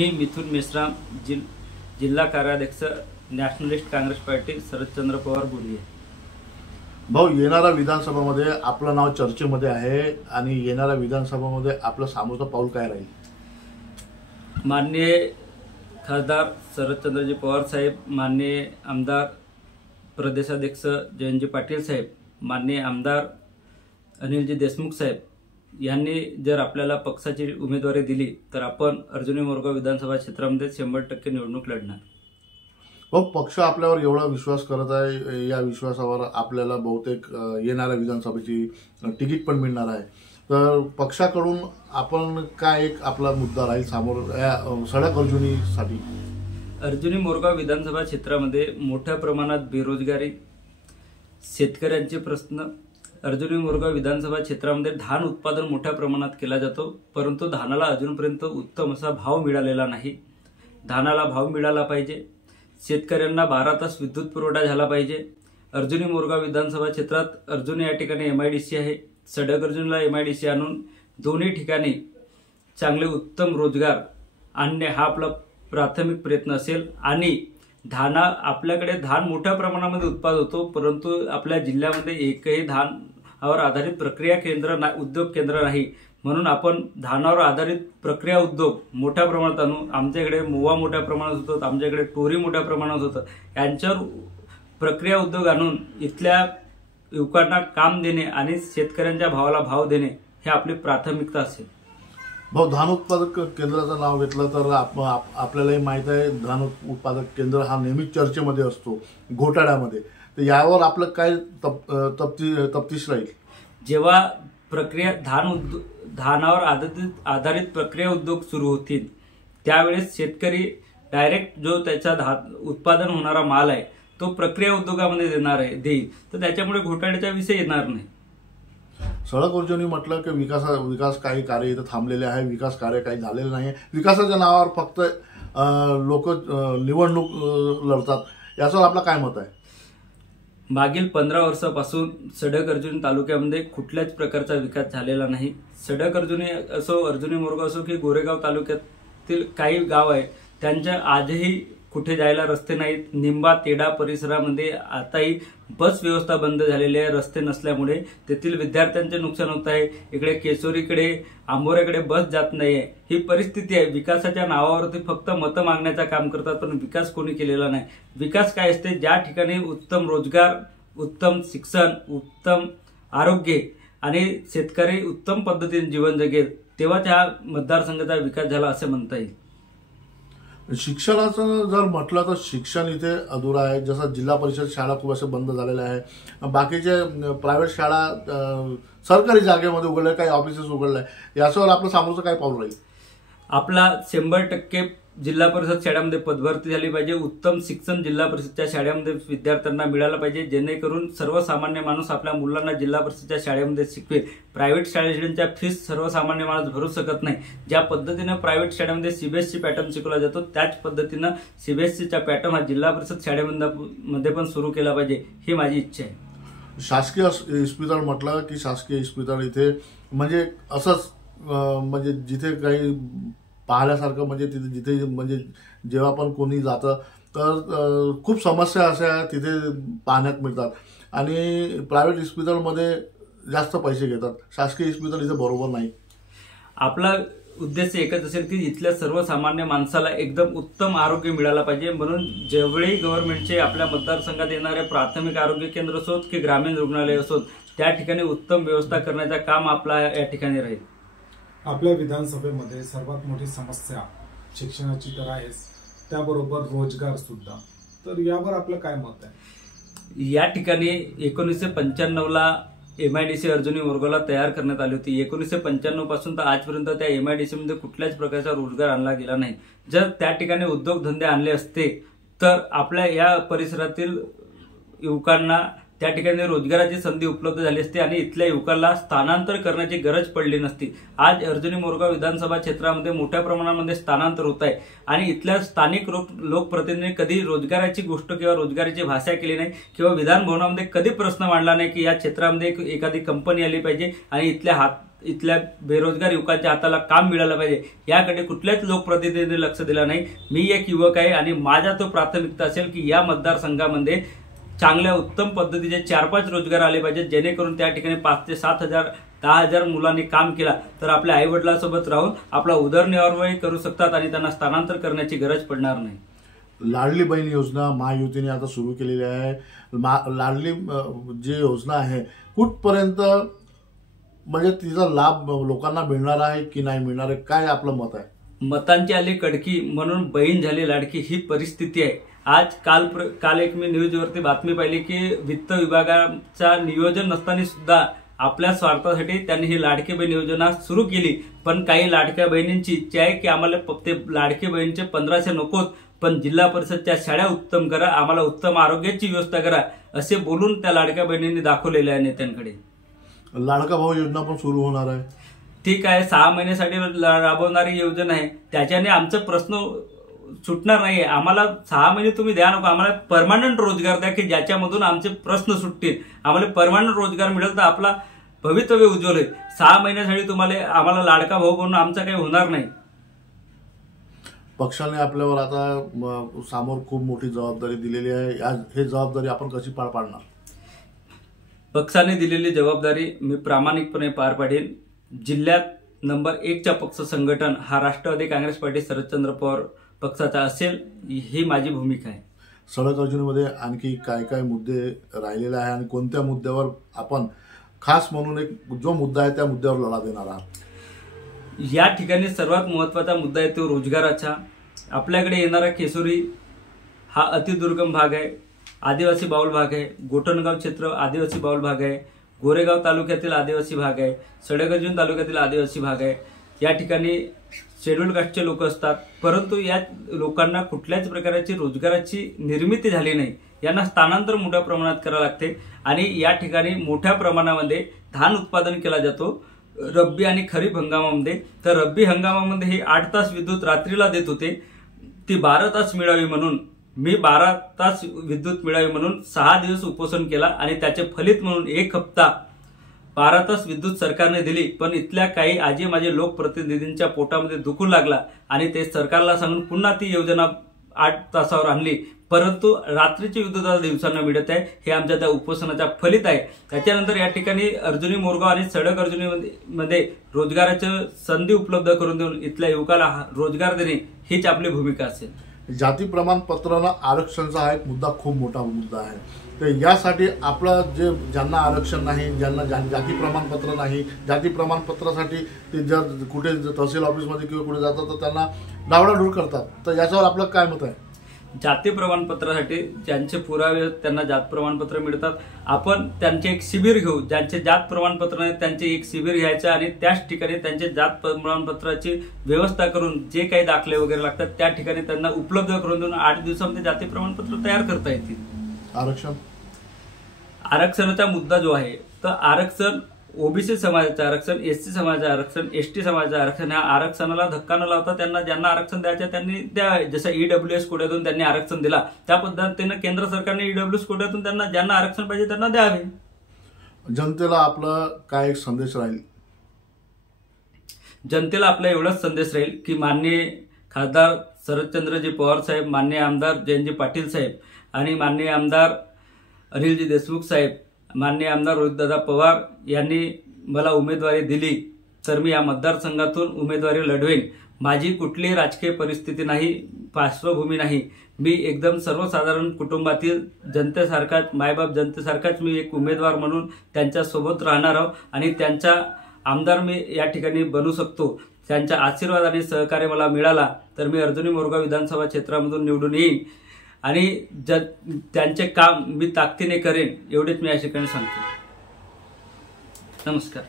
मी मिथुन मेश्राम जिल्हा कार्याध्यक्ष nationalist Congress party Sharadchandra Pawar बोलली आहे। भाऊ, येणाऱ्या विधानसभामध्ये आपलं नाव चर्चेमध्ये आहे आणि येणाऱ्या विधानसभामध्ये आपलं समोरचं पाऊल काय राहील? माननीय खासदार शरदचंद्रजी पवार साहेब, माननीय आमदार प्रदेशाध्यक्ष जयंतजी पाटील साहेब, माननीय आमदार अनिलजी देशमुख साहेब यांनी जर आपल्याला पक्षाची उमेदवारी दिली तर आपण अर्जुनी मोरगाव विधानसभा क्षेत्रामध्ये 100% निवडणूक लढणार। भाऊ, पक्ष आपल्यावर एवढा विश्वास करत आहे, या विश्वासावर आपल्याला बहुतेक येणाऱ्या विधानसभेची तिकीट पण मिळणार आहे। तर पक्षाकडून आपण काय एक आपला मुद्दा राहील समोर या सडक अर्जुनीसाठी? अर्जुनी मोरगाव विधानसभा क्षेत्रामध्ये मोठ्या प्रमाणात बेरोजगारी, शेतकऱ्यांचे प्रश्न। अर्जुनी मोरगाव विधानसभा क्षेत्रामध्ये धान उत्पादन मोठ्या प्रमाणात केला जातो, परंतु धानाला अजूनपर्यंत उत्तम असा भाव मिळालेला नाही। धानाला भाव मिळाला पाहिजे, शेतकऱ्यांना 12 तास विद्युत पुरवठा झाला पाहिजे। अर्जुनी मोरगाव विधानसभा क्षेत्रात अर्जुनी या ठिकाणी MIDC आहे, सडक अर्जुनीला MIDC आणून दोन्ही ठिकाणी चांगले उत्तम रोजगार आणणे हा आपला प्राथमिक प्रयत्न असेल। आणि आपल्याकडे धान मोठ्या प्रमाणामध्ये उत्पादन होतो, परंतु आपल्या जिल्ह्यामध्ये एकही धानावर आधारित प्रक्रिया केंद्र उद्योग केंद्र नाही, म्हणून आपण धानावर आधारित प्रक्रिया उद्योग मोठ्या प्रमाणात आणू। आमच्याकडे मोवा मोठ्या प्रमाणात होतो, आमच्याकडे टोरी मोठ्या प्रमाणात होतं, यांच्यावर प्रक्रिया उद्योग आणून इथल्या युवकांना काम देणे आणि शेतकऱ्यांच्या भावाला भाव देणे हे आपली प्राथमिकता असेल। भाऊ, धान उत्पादक केंद्राचं नाव घेतलं तर आपल्यालाही माहित आहे, धान उत्पादक केंद्र हा नेहमीच चर्चेमध्ये असतो घोटाळ्यामध्ये। तर यावर आपलं काय तफ्तीश राहील? जेव्हा प्रक्रिया धानावर आधारित प्रक्रिया उद्योग सुरू होतील त्यावेळेस शेतकरी डायरेक्ट जो त्याचा उत्पादन होणारा माल आहे तो प्रक्रिया उद्योगामध्ये देईल, तर त्याच्यामुळे घोटाळ्याचा विषय येणार नाही। सडक अर्जुनी म्हटलं की विकास काही कार्य इथं थांबलेले आहे, विकास कार्य काही झालेलं नाही। विकासाच्या नावावर फक्त लोक निवडणूक लढतात, याच्यावर आपलं काय मत आहे? मागील 15 वर्षापासून सडक अर्जुनी तालुक्यामध्ये कुठल्याच प्रकारचा विकास झालेला नाही। सडक अर्जुनी असो, अर्जुनी मोरगाव असो की गोरेगाव तालुक्यातील काही गाव आहे त्यांच्या आजही कुठे जायला रस्ते नाहीत। निंबा तेडा परिसरामध्ये आताही बस व्यवस्था बंद झालेली आहे, रस्ते नसल्यामुळे तेथील विद्यार्थ्यांचे नुकसान होत आहे। इकडे केसोरीकडे आंबोऱ्याकडे बस जात नाहीये, ही परिस्थिती आहे। विकासाच्या नावावरती फक्त मतं मागण्याचं काम करतात, पण विकास कोणी केलेला नाही। विकास काय असते? ज्या ठिकाणी उत्तम रोजगार, उत्तम शिक्षण, उत्तम आरोग्य आणि शेतकरी उत्तम पद्धतीने जीवन जगेल तेव्हाच ह्या मतदारसंघाचा विकास झाला असे म्हणता येईल। शिक्षणाचं जर म्हटलं तर शिक्षण इथे अधुरा आहे। जसं जिल्हा परिषद शाळा खूप असे बंद झालेल्या आहे, बाकीचे प्रायव्हेट शाळा सरकारी जागेमध्ये उघडल्या, काही ऑफिसेस उघडल्या, याच्यावर आपलं समोरचं काय पाऊल राहील? आपला 100% जिल्हा परिषद शाळेमध्ये पदभरती झाली पाहिजे। उत्तम शिक्षण जिल्हा परिषदच्या शाळेमध्ये विद्यार्थ्यांना मिळालं पाहिजे, जेणेकरून सर्वसामान्य माणूस आपल्या मुलांना जिल्हा परिषदच्या शाळेमध्ये शिकवेल। प्रायव्हेट शाळेच्या फीस सर्वसामान्य माणूस भरू शकत नाही। ज्या पद्धतीने प्रायव्हेट शाळेमध्ये CBSE पॅटर्न शिकवला जातो त्याच पद्धतीनं CBSEचा पॅटर्न हा जिल्हा परिषद शाळेमध्ये पण सुरू केला पाहिजे, ही माझी इच्छा आहे। शासकीय इस्पितळ म्हटलं की शासकीय इस्पितळ इथे म्हणजे असंच म्हणजे जिथे काही पाहण्यासारखं म्हणजे जिथे म्हणजे जेव्हा पण कोणी जातं तर खूप समस्या अशा तिथे पाहण्यात मिळतात आणि प्रायव्हेट इस्पितळमध्ये जास्त पैसे घेतात, शासकीय इस्पितळ इथे बरोबर नाही। आपला उद्देश एकच असेल की इथल्या सर्वसामान्य माणसाला एकदम उत्तम आरोग्य मिळालं पाहिजे, म्हणून जेवढेही गव्हर्नमेंटचे आपल्या मतदारसंघात येणारे प्राथमिक आरोग्य केंद्र असोत की ग्रामीण रुग्णालय असोत त्या ठिकाणी उत्तम व्यवस्था करण्याचं काम आपला या ठिकाणी राहील। आपल्या विधानसभेमध्ये सर्वात मोठी समस्या शिक्षणाची तर आहेच, त्याबरोबर रोजगार सुद्धा। तर यावर आपलं काय मत आहे? या ठिकाणी 1995ला MIDC अर्जुनी मोरगावला तयार करण्यात आली होती। 1995 पासून तर आजपर्यंत त्या MIDC मध्ये कुठल्याच प्रकारचा रोजगार आणला गेला नाही। जर त्या ठिकाणी उद्योगधंदे आणले असते तर आपल्या या परिसरातील युवकांना त्या ठिकाणी रोजगाराची संधी उपलब्ध झाली असती आणि इथल्या युवकांना स्थानांतर करण्याची गरज पडली नसती। आज अर्जुनी मोरगाव विधानसभा क्षेत्रामध्ये मोठ्या प्रमाणामध्ये स्थानांतर होत आहे आणि इथल्या स्थानिक लोकप्रतिनिधींनी कधी रोजगाराची गोष्ट किंवा रोजगाराची भाषा केली नाही किंवा विधान भवनामध्ये कधी प्रश्न मांडला नाही की या क्षेत्रामध्ये एखादी कंपनी आली पाहिजे आणि इथल्या इथल्या बेरोजगार युवकांच्या हाताला काम मिळालं पाहिजे याकडे कुठल्याच लोकप्रतिनिधींनी लक्ष दिलं नाही। मी एक युवक आहे आणि माझा तो प्राथमिकता असेल की या मतदारसंघामध्ये चांगल्या उत्तम पद्धतीचे 4-5 रोजगार आले पाहिजेत, जेणेकरून त्या ठिकाणी 5 ते 7 हजार 10 हजार मुलांनी काम केला तर आपल्या आई वडिलांसोबत राहून आपला उदरनिर्वाह करू शकतात आणि त्यांना स्थानांतर करण्याची गरज पडणार नाही। लाडली बहीण योजना महायुतीने आता सुरू केलेली आहे। लाडली जी योजना आहे कुठपर्यंत म्हणजे तिचा लाभ लोकांना मिळणार आहे की नाही मिळणार आहे, काय आपलं मत आहे? मतांची आली कडकी म्हणून बहीण झाली लाडकी ही परिस्थिती आहे। आज काल एक मी न्यूजवरती बातमी पाहिली की वित्त विभागाचा नियोजन नसताना सुद्धा आपल्या स्वार्थासाठी त्यांनी ही लाडकी बहीण योजना सुरू केली। पण काही लाडक्या बहिणींची इच्छा आहे की आम्हाला ते लाडकी बहिणीचे 1500 नकोत, पण जिल्हा परिषदच्या शाळा उत्तम करा, आम्हाला उत्तम आरोग्याची व्यवस्था करा असे बोलून त्या लाडक्या बहिणींनी दाखवलेले आहे नेत्यांकडे। लाडका भाऊ योजना पण सुरू होणार आहे। ठीक आहे, 6 महिन्यासाठी राबवणारी योजना आहे, त्याच्याने आमचा प्रश्न सुटणार नाही। आम्हाला 6 महिने तुम्ही द्या नको, आम्हाला परमनंट रोजगार द्या की ज्याच्यामधून आमचे प्रश्न सुटतील। आम्हाला परमनंट रोजगार मिळेल तर आपला भवितव्य उज्ज्वल होईल। 6 महिन्यासाठी आम्हाला लाडका भाऊ म्हणून आमचं काही होणार नाही। पक्षाने आपल्यावर आता समोर खूप मोठी जबाबदारी दिलेली आहे, हे जबाबदारी आपण कशी पार पाडणार? पक्षाने दिलेली जबाबदारी मी प्रामाणिकपणे पार पाडेन। जिल्ह्यात नंबर 1 चा पक्ष संघटन हा राष्ट्रवादी काँग्रेस पार्टी शरदचंद्र पवार पक्षाचा असेल, ही माझी भूमिका आहे। सडक योजनेमध्ये आणखी काय काय मुद्दे राहिलेले आहे आणि कोणत्या मुद्द्यावर आपण खास म्हणून एक जो मुद्दा आहे त्या मुद्द्यावर लढा देणार आहात? या ठिकाणी सर्वात महत्त्वाचा मुद्दा आहे तो रोजगाराचा। आपल्याकडे येणारा केसुरी हा अतिदुर्गम भाग आहे, आदिवासी बाहुल भाग आहे। गोठणगाव क्षेत्र आदिवासी बाहुल भाग आहे, गोरेगाव तालुक्यातील आदिवासी भाग आहे, सडक तालुक्यातील आदिवासी भाग आहे। या ठिकाणी शेड्यूल कास्टचे लोक असतात, परंतु या लोकांना कुठल्याच प्रकारची रोजगाराची निर्मिती झाली नाही। यांना स्थानांतर मोठ्या प्रमाणात करावं लागते आणि या ठिकाणी मोठ्या प्रमाणामध्ये धान उत्पादन केला जातो रब्बी आणि खरीप हंगामामध्ये। तर रब्बी हंगामामध्ये हे 8 तास विद्युत रात्रीला देत होते, ती 12 तास मिळावी म्हणून मी 12 तास विद्युत मिळावी म्हणून 6 दिवस उपोषण केला आणि त्याचे फलित म्हणून 1 हप्ता 12 तास विद्युत सरकारने दिली। पण इथल्या काही आजी माझे लोकप्रतिनिधींच्या पोटामध्ये दुखू लागला आणि ते सरकारला सांगून पुन्हा ती योजना 8 तासावर आणली, परंतु रात्रीची विद्युत दिवसांना मिळत आहे। हे आमच्या त्या उपोषणाचा फलित आहे। त्याच्यानंतर या ठिकाणी अर्जुनी मोरगाव आणि सडक अर्जुनीमध्ये रोजगाराची संधी उपलब्ध करून देऊन इथल्या युवकाला रोजगार देणे हीच आपली भूमिका असेल। जाती प्रमाणपत्राला आरक्षणाचा हा एक मुद्दा खूप मोठा मुद्दा आहे, तर यासाठी आपलं ज्यांना आरक्षण नाही, ज्यांना जाती प्रमाणपत्र नाही, जाती प्रमाणपत्रासाठी ते जर कुठे तहसील ऑफिसमध्ये किंवा कुठे जातात तर त्यांना डावडाडूर करतात, तर याच्यावर आपलं काय मत आहे? जाती प्रमाणपत्रासाठी ज्यांचे पुरावे त्यांना जात प्रमाणपत्र मिळतात। आपण त्यांचे एक शिबिर घेऊ, ज्यांचे जात प्रमाणपत्र नाही त्यांचे एक शिबिर घ्यायचं आणि त्याच ठिकाणी त्यांचे जात प्रमाणपत्राची व्यवस्था करून जे काही दाखले वगैरे लागतात त्या ठिकाणी त्यांना उपलब्ध करून देऊन 8 दिवसांमध्ये जाती प्रमाणपत्र तयार करता येतील। आरक्षणाचा मुद्दा जो आहे तर आरक्षण ओबीसी समाजाचं आरक्षण, एससी समाजाचं आरक्षण, एसटी समाजाचं आरक्षण, ह्या आरक्षणाला धक्का न लावता त्यांना ज्यांना आरक्षण द्यायचं त्यांनी द्यावे। जसं ईडब्ल्यूएस कोट्यातून त्यांनी आरक्षण दिला त्या पद्धतीने केंद्र सरकारने ईडब्ल्यूएस कोट्यातून त्यांना ज्यांना आरक्षण पाहिजे त्यांना द्यावे। जनतेला आपला काय एक संदेश राहील? जनतेला आपला एवढाच संदेश राहील की माननीय खासदार शरदचंद्रजी पवार साहेब, माननीय आमदार जयंतजी पाटील साहेब आणि माननीय आमदार अनिलजी देशमुख साहेब, माननीय आमदार रोहितदादा पवार यांनी मला उमेदवारी दिली तर मी या मतदारसंघातून उमेदवारी लढवेन। माझी कुठलीही राजकीय परिस्थिती नाही, पार्श्वभूमी नाही, मी एकदम सर्वसाधारण कुटुंबातील जनतेसारखाच, मायबाप जनतेसारखाच मी एक उमेदवार म्हणून त्यांच्या सोबत राहणार आहोत आणि त्यांचा आमदार मी या ठिकाणी बनू शकतो। त्यांचा आशीर्वाद आणि सहकार्य मला मिळाला तर मी अर्जुनी मोरगाव विधानसभा क्षेत्रामधून निवडून येईन आणि त्यांचे काम मी ताकदीने करेन, एवढेच मी या ठिकाणी सांगतो। नमस्कार।